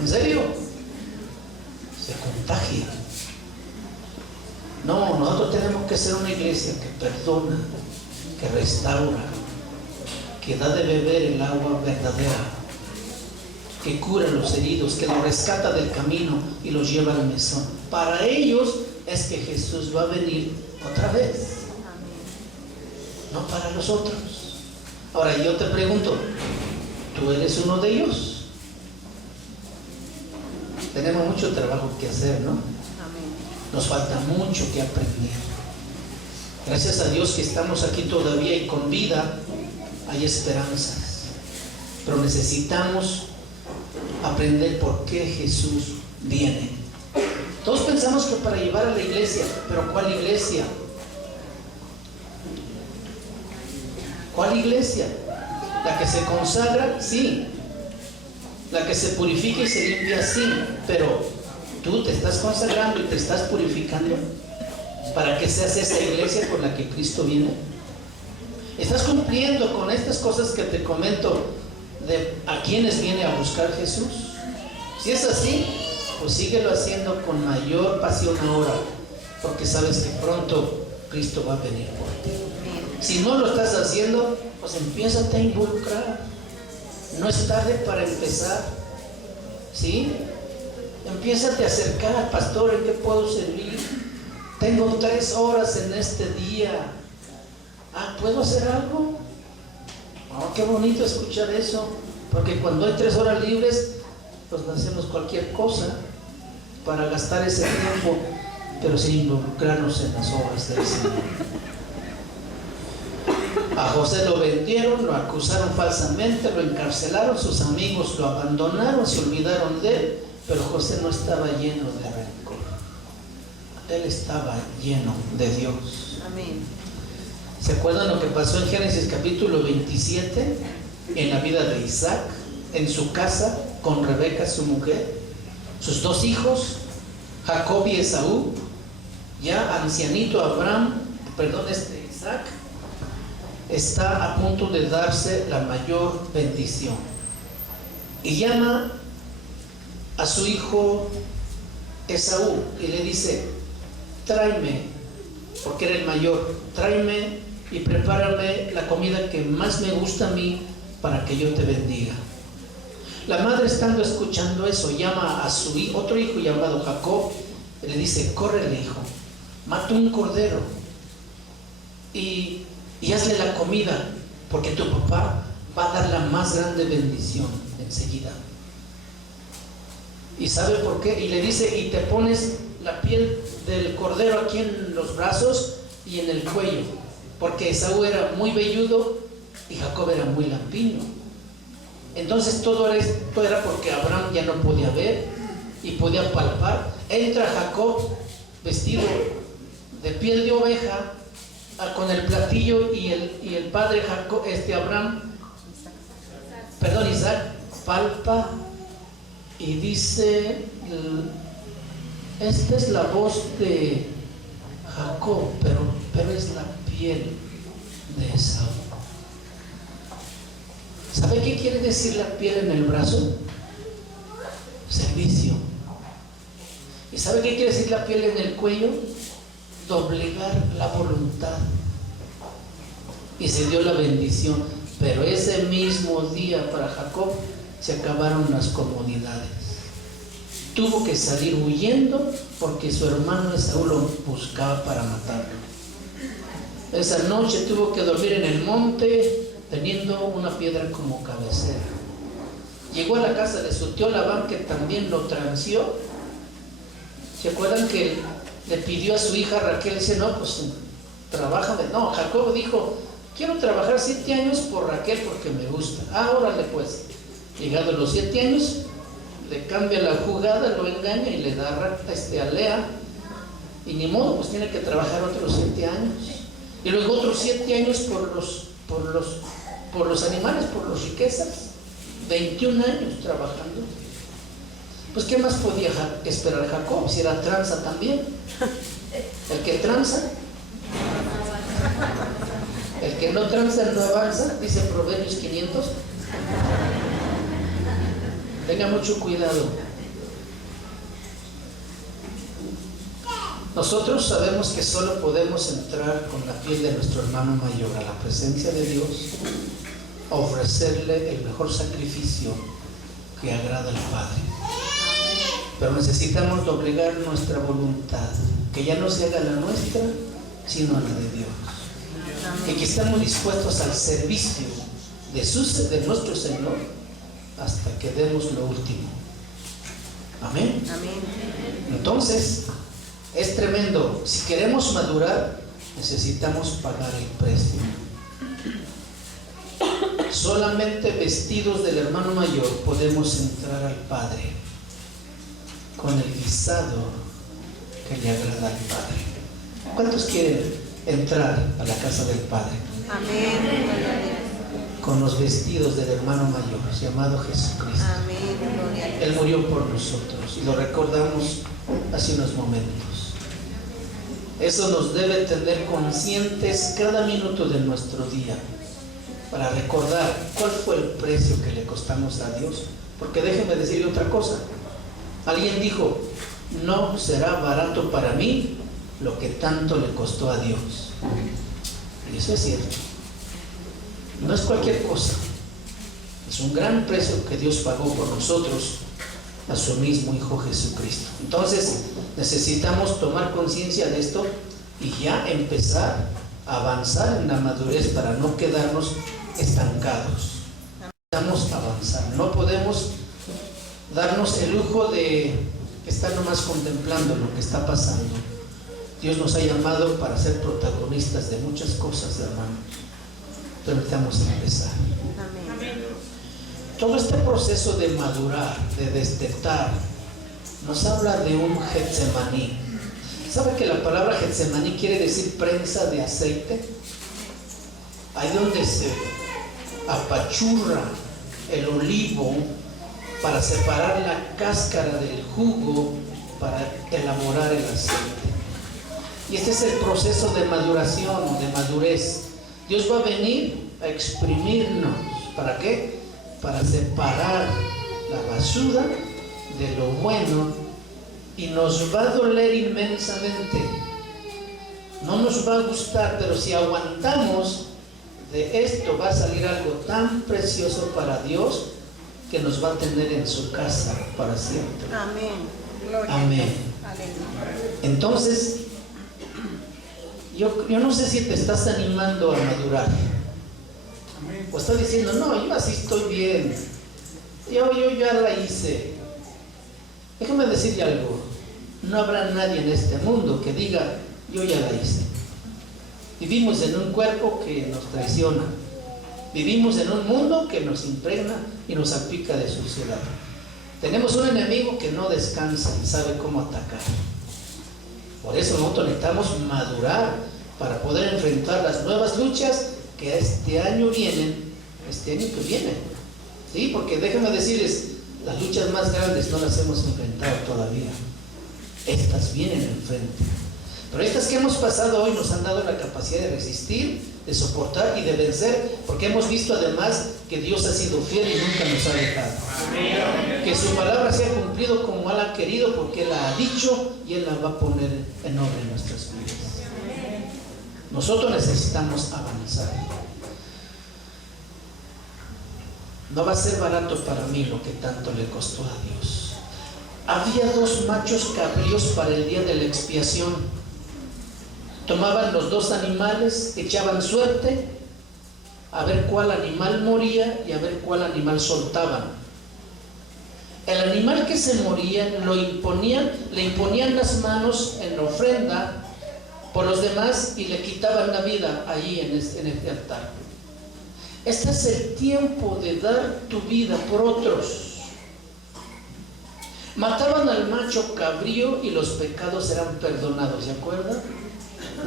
¿En serio? Se contagia. No, nosotros tenemos que ser una iglesia que perdona, que restaura, que da de beber el agua verdadera, que cura los heridos, que los rescata del camino y los lleva al mesón. Para ellos es que Jesús va a venir otra vez, no para los otros. Ahora yo te pregunto, ¿tú eres uno de ellos? Tenemos mucho trabajo que hacer, ¿no? Nos falta mucho que aprender. Gracias a Dios que estamos aquí todavía y con vida hay esperanzas, pero necesitamos aprender por qué Jesús viene. Todos pensamos que para llevar a la iglesia, pero ¿cuál iglesia? ¿Cuál iglesia? La que se consagra, sí. La que se purifica y se limpia, sí. Pero tú te estás consagrando y te estás purificando para que seas esa iglesia con la que Cristo viene. ¿Estás cumpliendo con estas cosas que te comento de a quienes viene a buscar Jesús? Si es así, pues síguelo haciendo con mayor pasión ahora, porque sabes que pronto Cristo va a venir por ti. Si no lo estás haciendo, pues empiézate a involucrar. No es tarde para empezar, ¿sí? Empiézate a acercar, pastor, ¿en qué puedo servir? Tengo 3 horas en este día. ¿Puedo hacer algo? Oh, qué bonito escuchar eso, porque cuando hay 3 horas libres, pues hacemos cualquier cosa para gastar ese tiempo, pero sin involucrarnos en las obras del Señor. A José lo vendieron, lo acusaron falsamente, lo encarcelaron, sus amigos lo abandonaron, se olvidaron de él, pero José no estaba lleno de rencor. Él estaba lleno de Dios. Amén. ¿Se acuerdan lo que pasó en Génesis capítulo 27? En la vida de Isaac, en su casa, con Rebeca, su mujer, sus 2 hijos, Jacob y Esaú, ya ancianito Isaac, está a punto de darse la mayor bendición. Y llama a su hijo Esaú y le dice: tráeme, porque era el mayor, tráeme y prepárame la comida que más me gusta a mí para que yo te bendiga. La madre, estando escuchando eso, llama a su otro hijo llamado Jacob y le dice: córrele, hijo, mata un cordero y hazle la comida, porque tu papá va a dar la más grande bendición enseguida. ¿Y sabe por qué? Y le dice: y te pones la piel del cordero aquí en los brazos y en el cuello, porque Esaú era muy velludo y Jacob era muy lampiño. Entonces todo era porque Abraham ya no podía ver y podía palpar. Entra Jacob vestido de piel de oveja con el platillo y el padre Jacob, Isaac, palpa y dice: esta es la voz de Jacob, pero es la piel de Esaú. ¿Sabe qué quiere decir la piel en el brazo? Servicio. ¿Y sabe qué quiere decir la piel en el cuello? Doblegar la voluntad. Y se dio la bendición, pero ese mismo día para Jacob se acabaron las comodidades. tuvo que salir huyendo porque su hermano Esaú lo buscaba para matarlo. Esa noche tuvo que dormir en el monte teniendo una piedra como cabecera. Llegó a la casa de su tío Labán, que también lo transió. ¿Se acuerdan que le pidió a su hija Raquel? Dice, no, pues trabájame. No, Jacob dijo, quiero trabajar 7 años por Raquel porque me gusta. Ah, órale pues. Llegados los 7 años, le cambia la jugada, lo engaña y le da a Lea. Y ni modo, pues tiene que trabajar otros 7 años. Y luego otros 7 años por los animales, por las riquezas. 21 años trabajando. Pues ¿qué más podía esperar Jacob si era tranza también? El que tranza, el que no tranza no avanza, dice Proverbios 500. Tenga mucho cuidado. Nosotros sabemos que solo podemos entrar con la piel de nuestro hermano mayor a la presencia de Dios, a ofrecerle el mejor sacrificio que agrada al Padre. Pero necesitamos doblegar nuestra voluntad, que ya no se haga la nuestra, sino la de Dios. Y que estamos dispuestos al servicio de nuestro Señor hasta que demos lo último. Amén. Entonces, es tremendo. Si queremos madurar, necesitamos pagar el precio. Solamente vestidos del hermano mayor podemos entrar al Padre con el guisado que le agrada al Padre. ¿Cuántos quieren entrar a la casa del Padre? Amén. Con los vestidos del hermano mayor llamado Jesucristo. Amén. Él murió por nosotros y lo recordamos hace unos momentos. Eso nos debe tener conscientes cada minuto de nuestro día, para recordar cuál fue el precio que le costamos a Dios. Porque déjenme decirle otra cosa. Alguien dijo, no será barato para mí lo que tanto le costó a Dios. Y eso es cierto. No es cualquier cosa. Es un gran precio que Dios pagó por nosotros, a su mismo Hijo Jesucristo. Entonces necesitamos tomar conciencia de esto y ya empezar a avanzar en la madurez para no quedarnos estancados. Necesitamos avanzar. No podemos darnos el lujo de estar nomás contemplando lo que está pasando. Dios nos ha llamado para ser protagonistas de muchas cosas, hermanos. Pero necesitamos empezar. Amén. Todo este proceso de madurar, de destetar, nos habla de un Getsemaní. ¿Sabe que la palabra Getsemaní quiere decir prensa de aceite? Ahí donde se apachurra el olivo para separar la cáscara del jugo para elaborar el aceite. Y este es el proceso de maduración, de madurez. Dios va a venir a exprimirnos. ¿Para qué? Para separar la basura de lo bueno, y nos va a doler inmensamente. No nos va a gustar, pero si aguantamos, de esto va a salir algo tan precioso para Dios que nos va a tener en su casa para siempre. Amén. Gloria Amén. a Dios. Aleluya. Entonces, yo no sé si te estás animando a madurar. O estás diciendo, no, yo así estoy bien. Yo ya la hice. Déjame decirle algo. No habrá nadie en este mundo que diga, yo ya la hice. Vivimos en un cuerpo que nos traiciona. Vivimos en un mundo que nos impregna y nos salpica de suciedad. Tenemos un enemigo que no descansa y sabe cómo atacar. Por eso nosotros necesitamos madurar para poder enfrentar las nuevas luchas que este año vienen, este año que viene. ¿Sí? Porque déjenme decirles, las luchas más grandes no las hemos enfrentado todavía. Estas vienen enfrente. Pero estas que hemos pasado hoy nos han dado la capacidad de resistir, de soportar y de vencer, porque hemos visto además que Dios ha sido fiel y nunca nos ha dejado. Amén. Que su palabra se ha cumplido como Él ha querido, porque Él la ha dicho y Él la va a poner en obra en nuestras vidas. Nosotros necesitamos avanzar. No va a ser barato para mí lo que tanto le costó a Dios. había 2 machos cabríos para el día de la expiación. Tomaban los 2 animales, echaban suerte a ver cuál animal moría y a ver cuál animal soltaban. El animal que se moría le imponían las manos en la ofrenda por los demás y le quitaban la vida allí en este altar. Este es el tiempo de dar tu vida por otros. Mataban al macho cabrío y los pecados eran perdonados, ¿se acuerdan?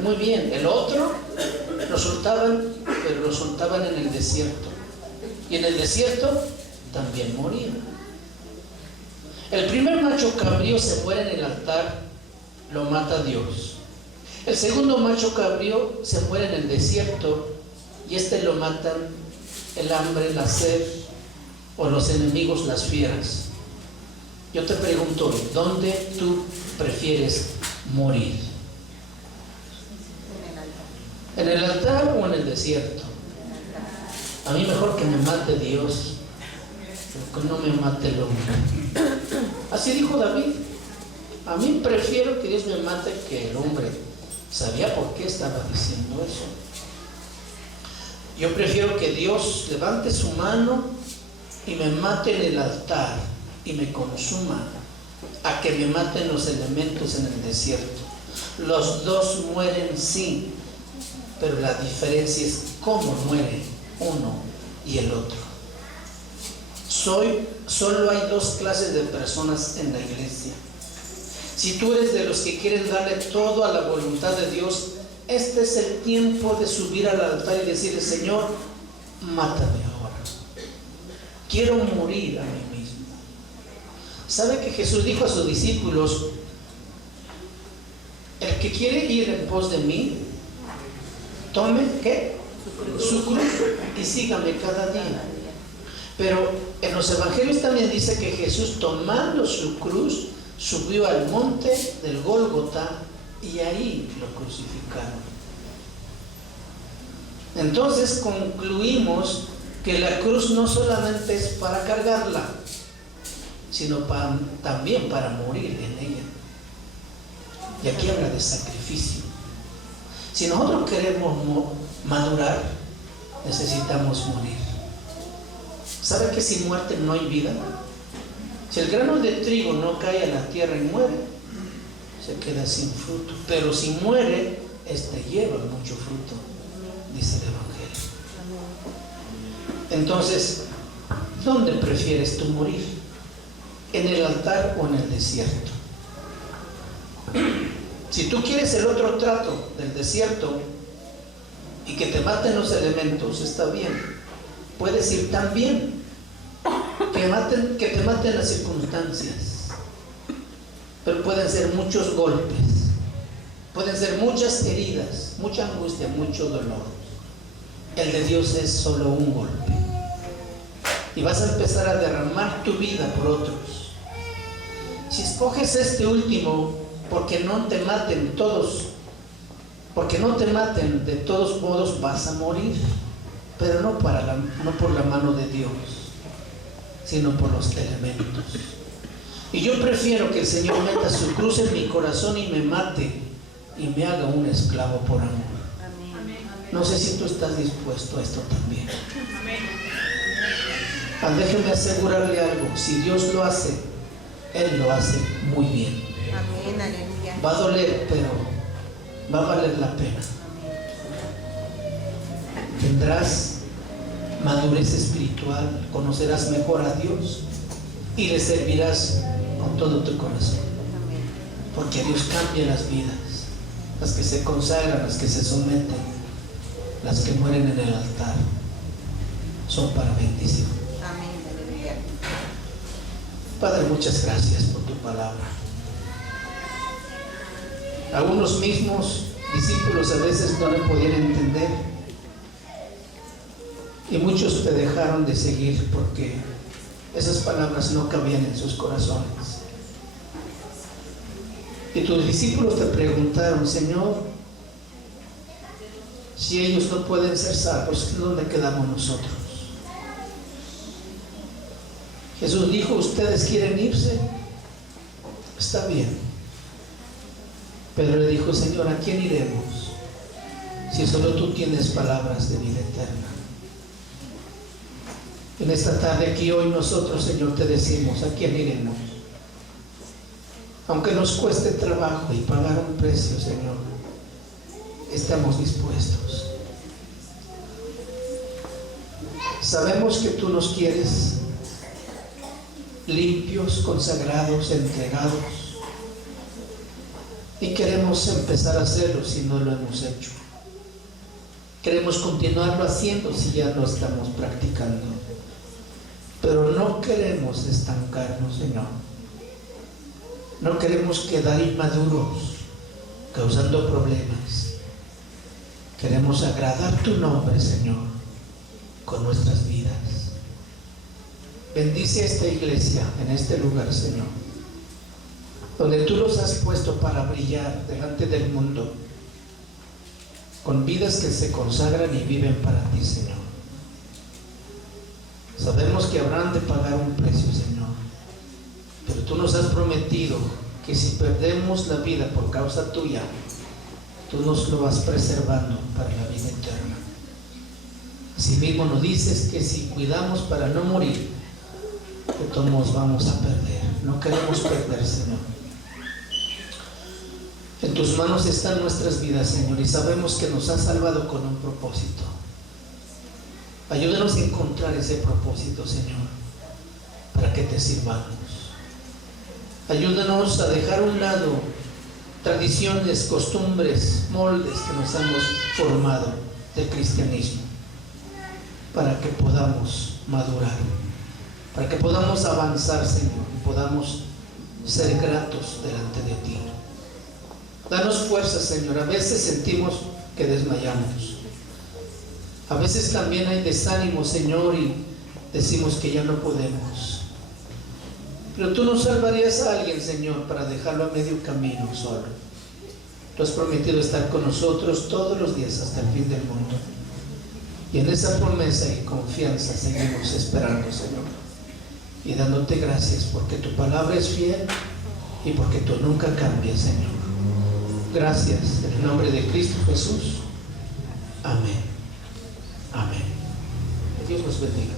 Muy bien. El otro lo soltaban, pero lo soltaban en el desierto. Y en el desierto también moría. El primer macho cabrío se muere en el altar, lo mata Dios. El segundo macho cabrío se muere en el desierto y lo matan el hambre, la sed o los enemigos, las fieras. Yo te pregunto, ¿dónde tú prefieres morir? ¿En el altar o en el desierto? A mí mejor que me mate Dios, que no me mate el hombre. Así dijo David. A mí prefiero que Dios me mate que el hombre. ¿Sabía por qué estaba diciendo eso? Yo prefiero que Dios levante su mano y me mate en el altar y me consuma, a que me maten los elementos en el desierto. Los 2 mueren, sí, pero la diferencia es cómo muere uno y el otro. Solo hay 2 clases de personas en la iglesia. Si tú eres de los que quieren darle todo a la voluntad de Dios, este es el tiempo de subir al altar y decirle: Señor, mátame ahora. Quiero morir a mí mismo. ¿Sabe que Jesús dijo a sus discípulos: el que quiere ir en pos de mí, tome, ¿qué? Su cruz y sígame cada día? Pero en los evangelios también dice que Jesús, tomando su cruz, subió al monte del Gólgota y ahí lo crucificaron. Entonces concluimos que la cruz no solamente es para cargarla, sino también para morir en ella. Y aquí habla de sacrificio. Si nosotros queremos madurar, necesitamos morir. ¿Sabe que sin muerte no hay vida? Si el grano de trigo no cae a la tierra y muere, se queda sin fruto. Pero si muere, lleva mucho fruto, dice el Evangelio. Entonces, ¿dónde prefieres tú morir? ¿En el altar o en el desierto? Si tú quieres el otro trato del desierto y que te maten los elementos, está bien. Puedes ir también, que te maten las circunstancias, pero pueden ser muchos golpes, pueden ser muchas heridas, mucha angustia, mucho dolor. El de Dios es solo un golpe y vas a empezar a derramar tu vida por otros. Si escoges este último, porque no te maten todos, porque no te maten, de todos modos vas a morir, pero no por la mano de Dios, sino por los elementos. Y yo prefiero que el Señor meta su cruz en mi corazón y me mate y me haga un esclavo por amor. No sé si tú estás dispuesto a esto también. Déjeme asegurarle algo: si Dios lo hace, Él lo hace muy bien. Va a doler, pero va a valer la pena. Tendrás madurez espiritual, conocerás mejor a Dios y le servirás con todo tu corazón, porque Dios cambia las vidas, las que se consagran, las que se someten, las que mueren en el altar, son para bendición. Padre, muchas gracias por tu palabra. Algunos mismos discípulos a veces no le podían entender, y muchos te dejaron de seguir porque esas palabras no cabían en sus corazones. Y tus discípulos te preguntaron: Señor, si ellos no pueden ser salvos, ¿dónde quedamos nosotros? Jesús dijo: ¿ustedes quieren irse? Está bien. Pedro le dijo: Señor, ¿a quién iremos si solo tú tienes palabras de vida eterna? En esta tarde aquí hoy nosotros, Señor, te decimos: ¿a quién iremos? Aunque nos cueste trabajo y pagar un precio, Señor, estamos dispuestos. Sabemos que tú nos quieres limpios, consagrados, entregados, y queremos empezar a hacerlo si no lo hemos hecho. Queremos continuarlo haciendo si ya lo estamos practicando, pero no queremos estancarnos, Señor. No queremos quedar inmaduros, causando problemas. Queremos agradar tu nombre, Señor, con nuestras vidas. Bendice a esta iglesia en este lugar, Señor, donde tú los has puesto para brillar delante del mundo, con vidas que se consagran y viven para ti, Señor. Sabemos que habrán de pagar un precio, Señor, pero tú nos has prometido que si perdemos la vida por causa tuya, tú nos lo vas preservando para la vida eterna. Así mismo nos dices que si cuidamos para no morir, que todos vamos a perder. No queremos perder, Señor. En tus manos están nuestras vidas, Señor, y sabemos que nos has salvado con un propósito. Ayúdanos a encontrar ese propósito, Señor, para que te sirvamos. Ayúdanos a dejar a un lado tradiciones, costumbres, moldes que nos hemos formado del cristianismo, para que podamos madurar, para que podamos avanzar, Señor, y podamos ser gratos delante de ti. Danos fuerza, Señor. A veces sentimos que desmayamos. A veces también hay desánimo, Señor, y decimos que ya no podemos. Pero tú nos salvarías a alguien, Señor, para dejarlo a medio camino solo. Tú has prometido estar con nosotros todos los días hasta el fin del mundo. Y en esa promesa y confianza seguimos esperando, Señor, y dándote gracias porque tu palabra es fiel y porque tú nunca cambias, Señor. Gracias, en el nombre de Cristo Jesús. Amén. Amén. Que Dios nos bendiga.